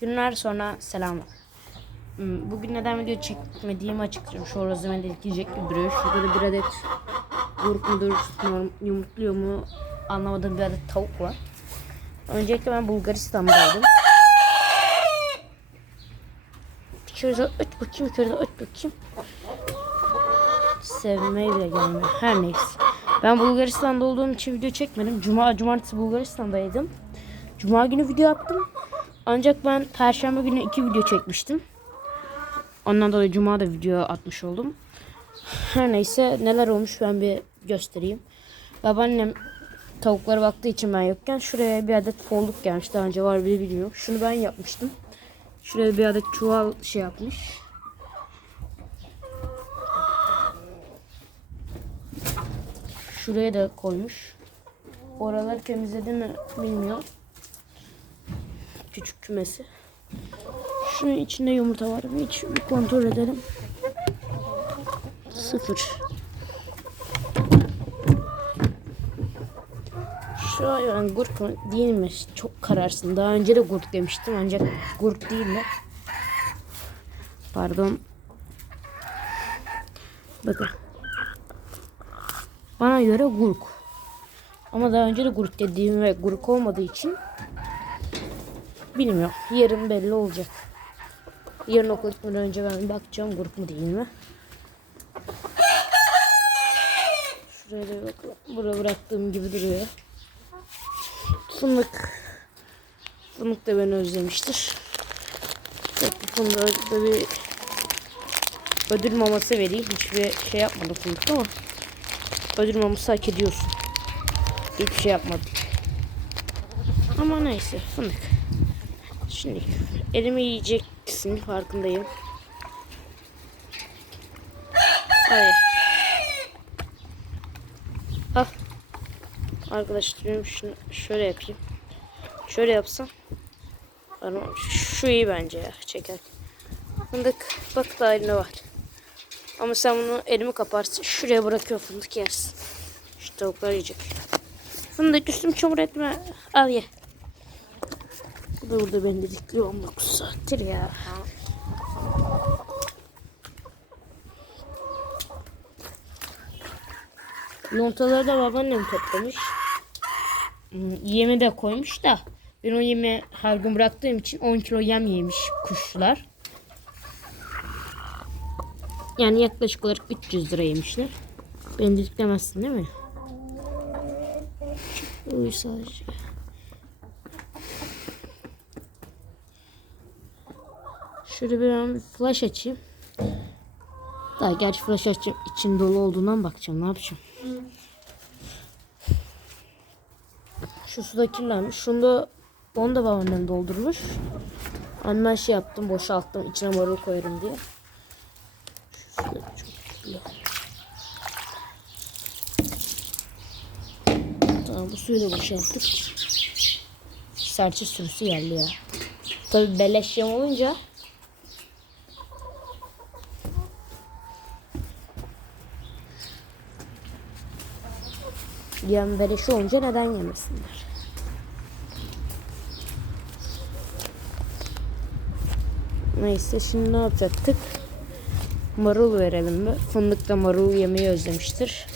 Günler sonra selamlar. Hmm, Bugün neden video çekmediğimi açıklayacağım. Şu rozeme delirtecek gibi duruyor. Şurada da bir adet grup mudur, yumurtluyor mu anlamadığım bir adet tavuk var. Öncelikle ben Bulgaristan'daydım. Şöyle öt bakayım, şöyle öt bakayım. Sevmeye bile gelmiyor. Her neyse. Ben Bulgaristan'da olduğum için video çekmedim. Cuma, cumartesi Bulgaristan'daydım. Cuma günü video attım. Ancak ben perşembe günü iki video çekmiştim. Ondan dolayı cuma da video atmış oldum. Her neyse neler olmuş ben bir göstereyim. Babaannem tavuklara baktığı için ben yokken şuraya bir adet folluk gelmiş. Daha önce var bile bilmiyorum. Şunu ben yapmıştım. Şuraya bir adet çuval şey yapmış. Şuraya da koymuş. Oraları temizledi mi bilmiyorum. Küçük kümesi. Şunun içinde yumurta var. Bir, iç- bir kontrol edelim. Sıfır. Şu an gurk mu değil mi? Çok kararsın. Daha önce de gurk demiştim ancak gurk değil de. Pardon. Bakın. Bana göre gurk. Ama daha önce de gurk dediğim ve gurk olmadığı için bilmiyorum. Yarın belli olacak. Yarın okul gitmeden önce ben bakacağım grup mu değil mi? Şuraya da bakalım. Buraya bıraktığım gibi duruyor. Fındık. Fındık da beni özlemiştir. Peki fındığa da bir ödül maması vereyim. Hiçbir şey yapmadım fındık ama ödül maması hak ediyorsun. Hiçbir şey yapmadım. Ama neyse fındık. Şimdi elimi yiyeceksin farkındayım. Hayır. Ah. Arkadaşlar şunu şöyle yapayım. Şöyle yapsam. Ama Şu iyi bence ya çeker. Fındık bak da eline var. Ama sen bunu elimi kaparsın. Şuraya bırakıyor fındık yersin. Şu tavuklar yiyecek. Fındık üstüm çamur etme. Al ye. Bu da burada beni didikliyor 19 saattir ya. Yontaları da babaannem toplamış. Hmm, Yemi de koymuş da ben o yemi her gün bıraktığım için 10 kilo yem yemiş kuşlar. Yani yaklaşık olarak 300 lira yemişler. Beni didiklemezsin değil mi? Uy sadece. Şöyle bir flash açayım. Daha gerçi flash açayım içim dolu olduğundan bakacağım. Ne yapacağım? Şu suda kirlenmiş. Şunu da onu da babaannem doldurmuş. Hani ben şey yaptım boşalttım içine marul koyarım diye. Şu suda çok. Tamam bu suyu da boşalttık. Serçe sürüsü yerli ya. Tabi beleş yem olunca Yem beleş olunca neden yemesinler? Neyse şimdi ne yapacaktık? Marul verelim mi? Fındık da marul yemeyi özlemiştir.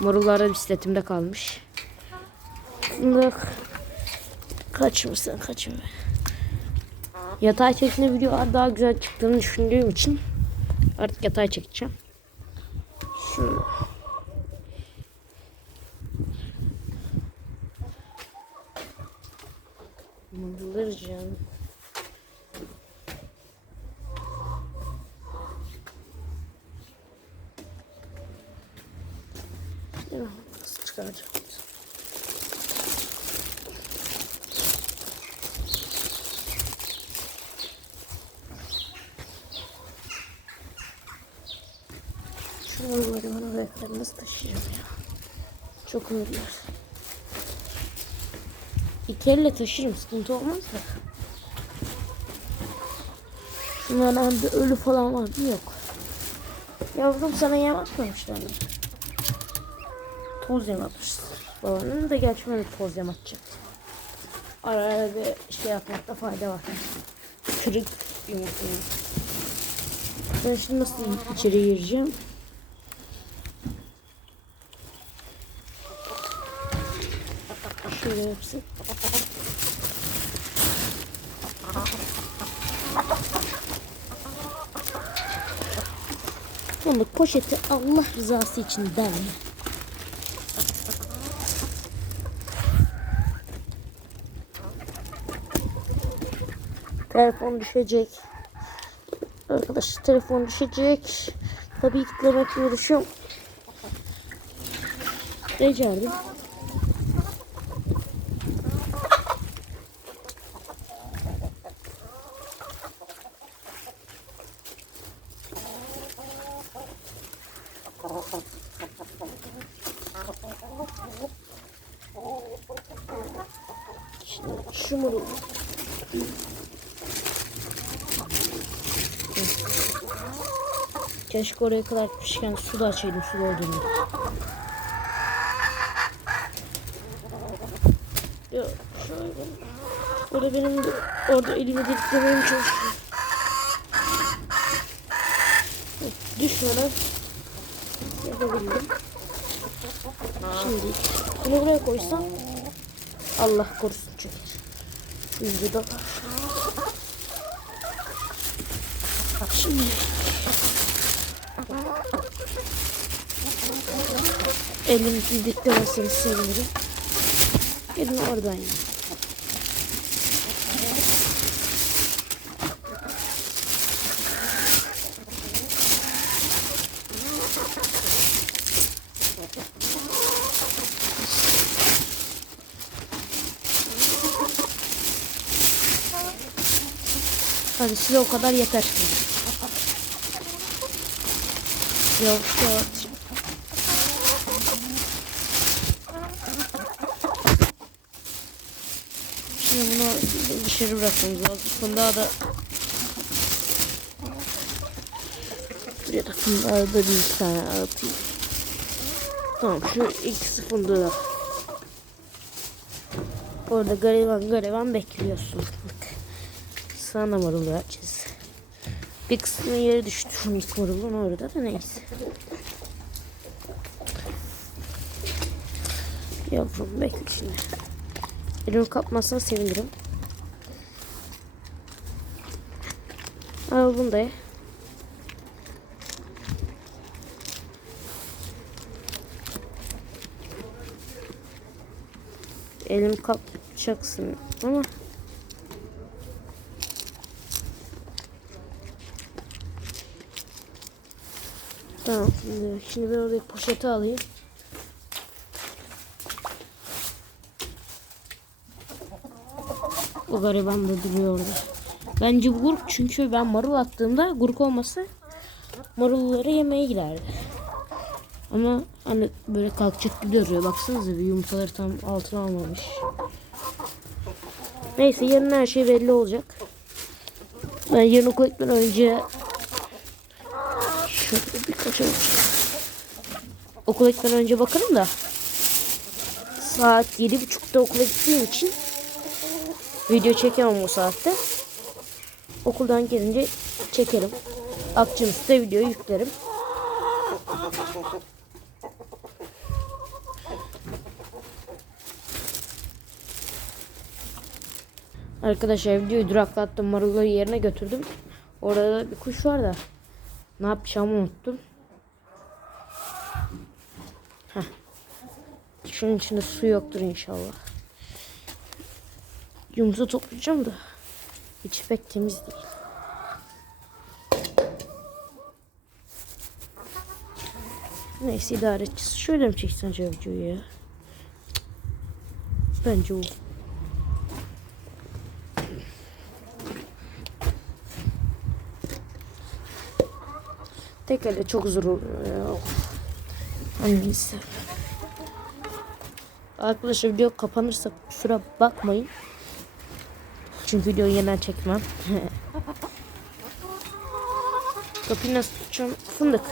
Marullar da bisikletimde kalmış. Fındık. Kaç mısın? Kaçın be. Yatay çektiğinde videolar daha güzel çıktığını düşündüğüm için artık yatay çekeceğim. Şunu. Ya, Nasıl çıkaracağım? Şu marulları bana bıraklar nasıl taşıyacağım ya? Çok ağırlar. İki elle taşırım sıkıntı olmaz da. Şunlardan bir ölü falan var mı? Yok. Yavrum sana yem atmamışlar mı? Toz yem atmışlar. Babanın da gerçi böyle toz yem atacak. Ara ara bir şey yapmakta fayda var. kırık yumurta. Ben şimdi nasıl içeri gireceğim? Şöyle yapsın. Bunu poşeti Allah rızası için derme. Telefon düşecek. Arkadaşlar telefon düşecek. Tabii ki demek uğraşıyorum. Becerdim. Şunu Keşke oraya kadar pişken su da açaydım su doldurayım. Ya şöyle. Orada benim de orada elimi deliklemeye çalışıyor. Düşmeden yapabildim. Şimdi bunu buraya koysam Allah korusun videoda var. Şimdi Elim diklemesini sevinirim. Gelin oradan ya. Hadi size o kadar yeter. Yavaş yavaş. Şimdi bunu dışarı bırakmamız lazım. Fındığa da Buraya da fındığa da bir tane atayım. Tamam şu ikisi fındığı. Orada gariban gariban bekliyorsun. Bak. Sana marul vereceğiz. Bir kısmı yere düştü. Şu ilk orada da neyse. Yavrum bekle şimdi. Elimi kapmasına sevinirim. Al bunu da ye. Elimi kapacaksın ama Tamam şimdi, şimdi ben oradaki poşeti alayım. O gariban da duruyor orada. Bence bu grup çünkü ben marul attığımda grup olmasa marulları yemeye giderdi. Ama hani böyle kalkacak gibi duruyor. Baksanıza bir yumurtaları tam altına almamış. Neyse yarın her şey belli olacak. Ben yarın gitmeden önce şöyle birkaç önce okula gitmeden önce bakarım da saat yedi buçukta okula gittiğim için video çekemem o saatte. Okuldan gelince çekerim. Akşamüstü videoyu yüklerim. Arkadaşlar videoyu duraklattım. Marulları yerine götürdüm. Orada da bir kuş var da. Ne yapacağımı unuttum. Heh. Şunun içinde su yoktur inşallah. Yumurta toplayacağım da. İçi pek temiz değil. Neyse idare edeceğiz. Şöyle mi çeksen acaba videoyu ya? Bence o. Tek elle çok zor oluyor. Neyse. Arkadaşlar video kapanırsa kusura bakmayın. Çünkü videoyu yeniden çekmem. Kapıyı nasıl tutacağım? Fındık.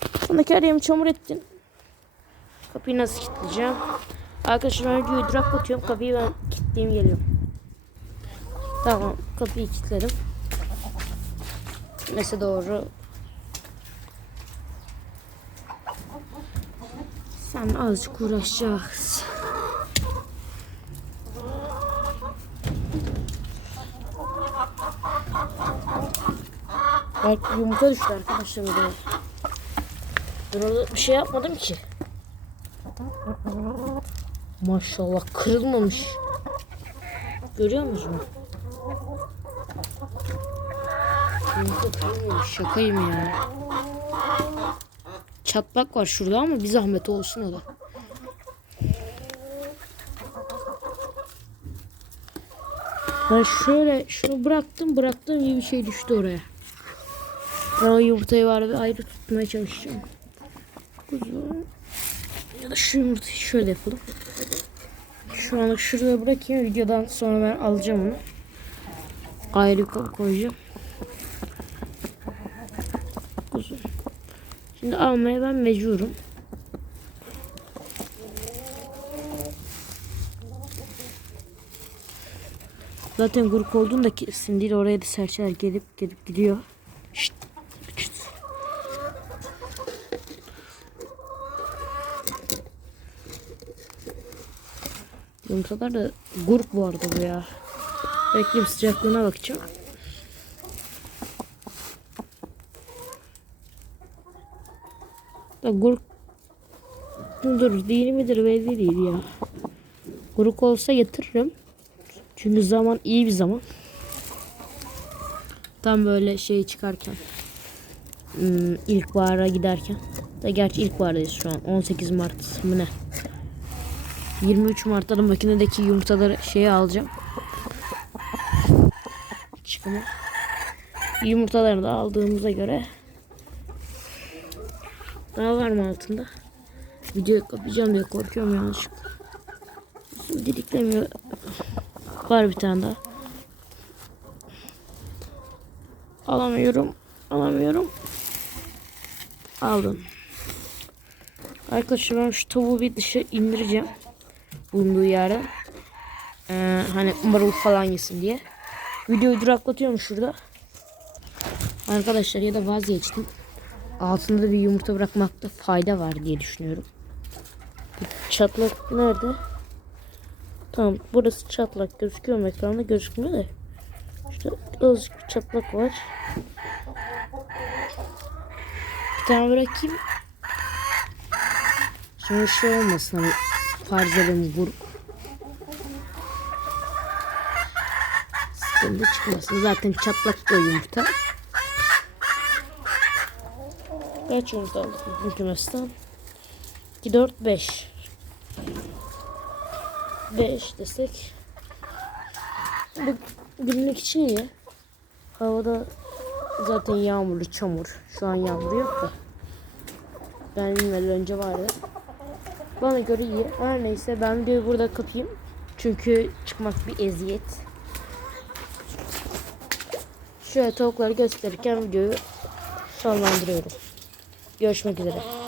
Fındık her yerimi çamur ettin. Kapıyı nasıl kilitleyeceğim? Arkadaşlar ben videoyu duraklatıyorum. Kapıyı ben kilitleyeyim geliyorum. Tamam. kapıyı kilitledim. Mese doğru. Sen azıcık uğraşacağız. Belki yumurta düştü arkadaşlar buraya. Ben orada bir şey yapmadım ki. Maşallah kırılmamış. Görüyor musun? Yumurta kırılmamış. Şakayım ya. Çatlak var şurada ama bir zahmet olsun o da. Ben şöyle şunu bıraktım bıraktığım gibi bir şey düştü oraya. Ben o yumurtayı var bir ayrı tutmaya çalışacağım. Kuzum. Ya da şu yumurtayı şöyle yapalım. Şu anlık şurada bırakayım. Videodan sonra ben alacağım onu. Ayrı ko- koyacağım. Şimdi almaya ben mecburum. Zaten grup olduğunda kesin değil. Oraya da serçeler gelip gelip gidiyor. Şşt. Şşt. Yumurtalar da grup bu arada bu ya. Bekleyeyim sıcaklığına bakacağım. Da grup mudur değil midir belli değil ya. Grup olsa yatırırım. Çünkü zaman iyi bir zaman. Tam böyle şey çıkarken. Hmm, ilkbahara giderken. Da gerçi ilkbahardayız şu an. 18 Mart mı ne? 23 Mart'ta da makinedeki yumurtaları şeye alacağım. Çıkımı. Yumurtaları da aldığımıza göre daha var mı altında? Videoyu kapayacağım diye korkuyorum yanlışlıkla. Diliklemiyor. Var bir tane daha. Alamıyorum. Alamıyorum. Aldım. Arkadaşlar ben şu tavuğu bir dışarı indireceğim. Bulunduğu yere. Ee, hani marul falan yesin diye. Videoyu duraklatıyorum şurada. Arkadaşlar ya da vazgeçtim. Altında bir yumurta bırakmakta fayda var diye düşünüyorum. Çatlak nerede? Tamam burası çatlak gözüküyor mu ekranda gözükmüyor da. İşte azıcık bir çatlak var. Bir tane bırakayım. Sonra şey olmasın hani farz edelim vurup. Sıkıntı çıkmasın. Zaten çatlak da yumurta. Kaç yumurta aldık bu kümesten? 2, 4, 5. 5 desek. Bu günlük için iyi. Havada zaten yağmurlu, çamur. Şu an yağmur yok da. Ben bilmeden önce vardı. Bana göre iyi. Her neyse ben videoyu burada kapayım. Çünkü çıkmak bir eziyet. Şöyle tavukları gösterirken videoyu sonlandırıyorum. Görüşmek üzere.